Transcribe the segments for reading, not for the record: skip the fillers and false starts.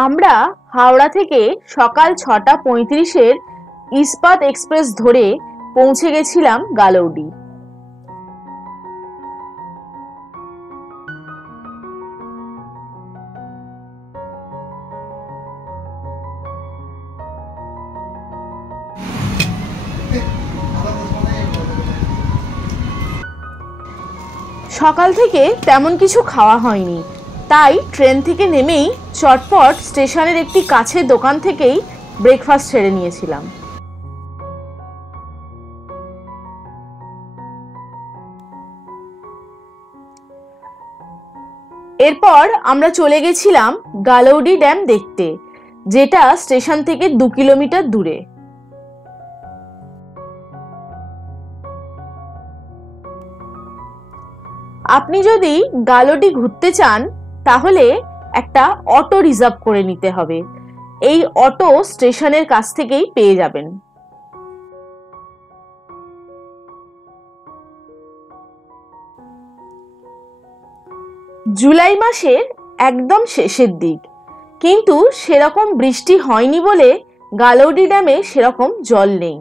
আমরা হাওড়া থেকে সকাল 6:35-এর ইস্পাত এক্সপ্রেস ধরে পৌঁছে গেছিলাম গালৌডি। সকাল থেকে তেমন কিছু খাওয়া হয়নি, তাই ট্রেন থেকে নেমেই চটপট স্টেশনের একটি কাছের দোকান থেকেই ব্রেকফাস্ট সেরে নিয়েছিলাম। এরপর আমরা চলে গেছিলাম গালৌডি ড্যাম দেখতে, যেটা স্টেশন থেকে 2 কিলোমিটার দূরে। আপনি যদি গালৌডি ঘুরতে চান তাহলে একটা অটো রিজার্ভ করে নিতে হবে। এই অটো স্টেশনের কাছ থেকেই পেয়ে যাবেন। জুলাই মাসের একদম শেষের দিক, কিন্তু সেরকম বৃষ্টি হয়নি বলে গালৌডি ড্যামে সেরকম জল নেই।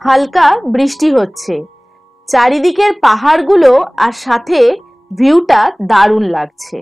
হালকা বৃষ্টি হচ্ছে, চারিদিকের পাহাড়গুলো আর সাথে ভিউটা দারুণ লাগছে।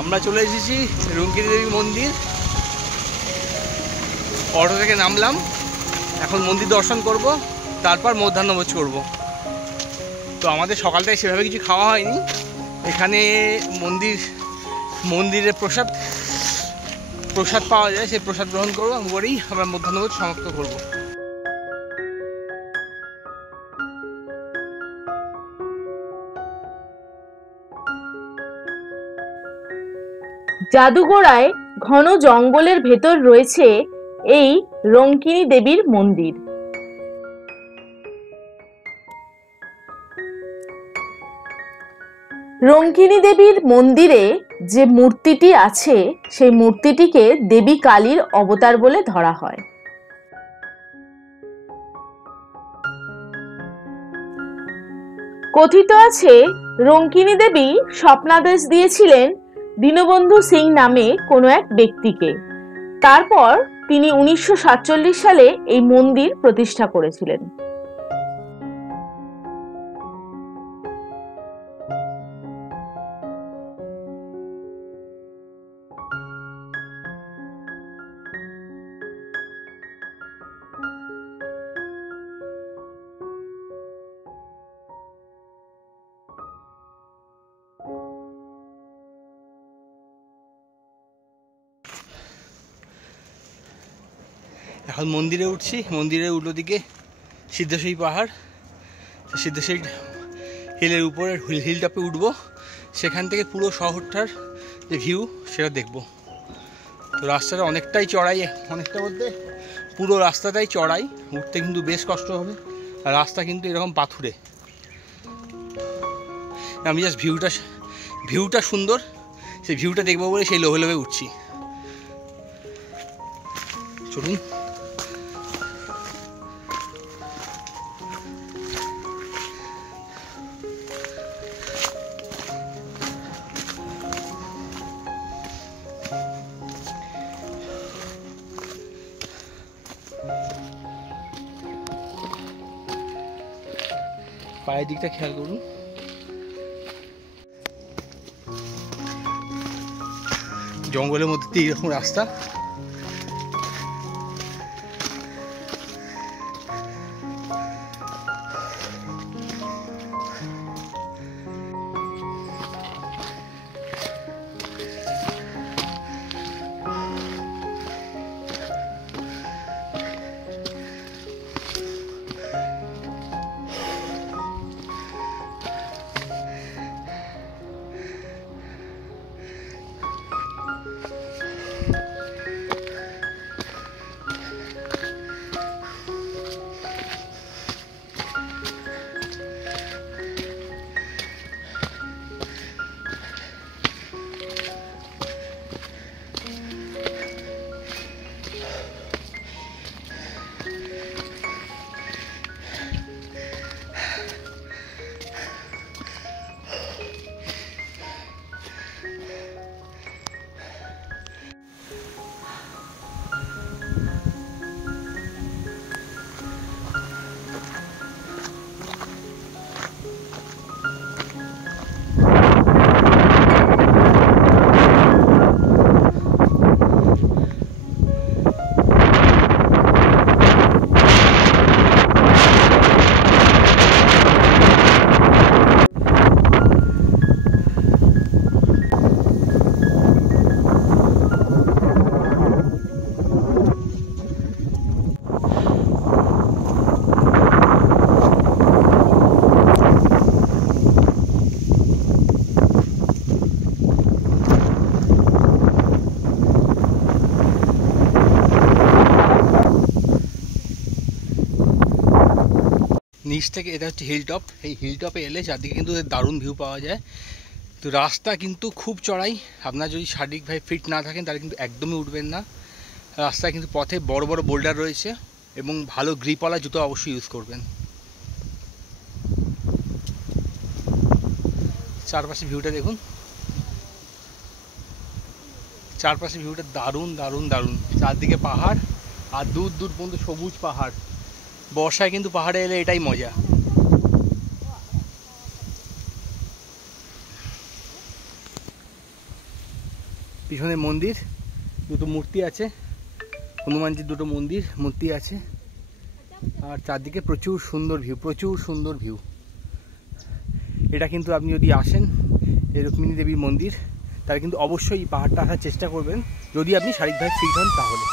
আমরা চলে এসেছি রঙ্কিনী দেবী মন্দির। অটো থেকে নামলাম, এখন মন্দির দর্শন করব, তারপর মধ্যাহ্নভোজ করব। তো আমাদের সকালটায় সেভাবে কিছু খাওয়া হয়নি। এখানে মন্দিরে প্রসাদ পাওয়া যায়, সেই প্রসাদ গ্রহণ করবো করেই আমরা মধ্যাহ্নভোজ সমাপ্ত করব। জাদুগোড়ায় ঘন জঙ্গলের ভেতর রয়েছে এই রঙ্কিনী দেবীর মন্দির। রঙ্কিনী দেবীর মন্দিরে যে মূর্তিটি আছে সেই মূর্তিটিকে দেবী কালীর অবতার বলে ধরা হয়। কথিত আছে রঙ্কিনী দেবী স্বপ্নাদেশ দিয়েছিলেন দীনবন্ধু সিং নামে কোনো এক ব্যক্তিকে। তারপর তিনি 1947 সালে এই মন্দির প্রতিষ্ঠা করেছিলেন। এখন মন্দিরে উঠছি। মন্দিরের উল্টো দিকে সিদ্ধেশ্বরী পাহাড়, সিদ্ধেশ্বরী হিলের উপরে হিল টপে উঠবো। সেখান থেকে পুরো শহরটার যে ভিউ সেটা দেখব। তো রাস্তাটা অনেকটাই চড়াই, অনেকটা বলতে পুরো রাস্তাটাই চড়াই, উঠতে কিন্তু বেশ কষ্ট হবে। আর রাস্তা কিন্তু এরকম পাথুরে। আমি জাস্ট ভিউটা সুন্দর, সেই ভিউটা দেখবো বলে সেই লোভে লোভে উঠছি। চলুন। পায়ের দিকটা খেয়াল করুন। জঙ্গলের মধ্যে দিয়ে এরকম রাস্তা, নিচ থেকে এটা হচ্ছে হিল টপ। এই হিল টপে এলে চারদিকে কিন্তু দারুণ ভিউ পাওয়া যায়। তো রাস্তা কিন্তু খুব চড়াই, আপনার যদি শারীরিকভাবে ফিট না থাকেন তাহলে কিন্তু একদমই উঠবেন না। রাস্তায় কিন্তু পথে বড় বড় বোল্ডার রয়েছে এবং ভালো গ্রিপওয়ালা জুতো অবশ্যই ইউজ করবেন। চারপাশে ভিউটা দেখুন, চারপাশে ভিউটা দারুণ দারুণ দারুণ। চারদিকে পাহাড় আর দূর দূর পর্যন্ত সবুজ পাহাড়। বর্ষায় কিন্তু পাহাড়ে এলে এটাই মজা। পিছনে মন্দির, দুটো মূর্তি আছে, হনুমানজির দুটো মূর্তি আছে, আর চারদিকে প্রচুর সুন্দর ভিউ, প্রচুর সুন্দর ভিউ। এটা কিন্তু আপনি যদি আসেন এই রুক্মিণী দেবীর মন্দির, তাহলে কিন্তু অবশ্যই এই পাহাড়টা আসার চেষ্টা করবেন, যদি আপনি শারীরিকভাবে ফিট হন তাহলে।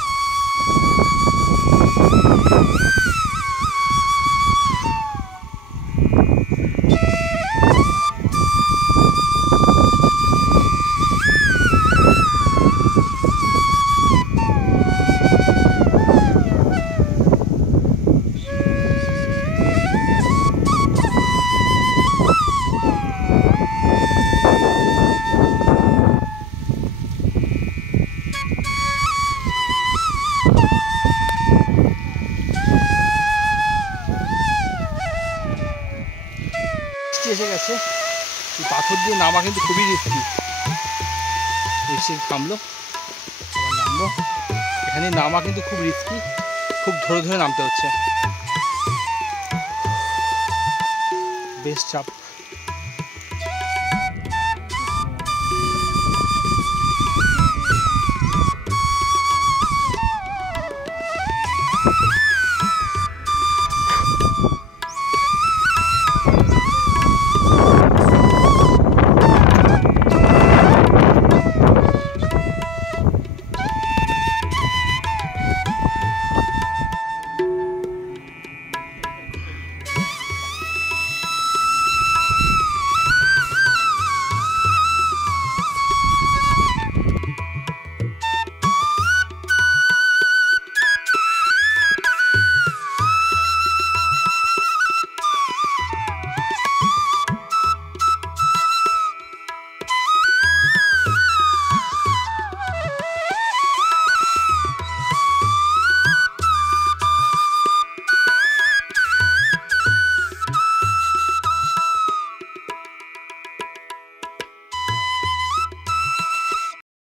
এসে গেছে, এই পাথর দিয়ে নামা কিন্তু খুবই রিস্কি। থামলো, আবার নামলো। এখানে নামা কিন্তু খুব রিস্কি, খুব ধরে ধরে নামতে হচ্ছে, বেশ চাপ।